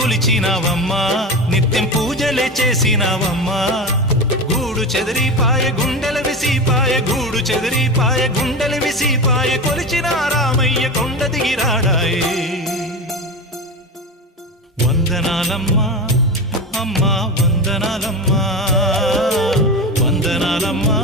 కొలిచినావమ్మా నిత్యం పూజలే చేసినావమ్మా గూడు చెదిరిపాయ గుండెల విసిపాయ గూడు చెదిరిపాయ గుండెల విసిపాయ కొలిచిన రామయ్య కొండ దిగిరాడాయే వందనాలమ్మా అమ్మా వందనాలమ్మా వందనాలమ్మా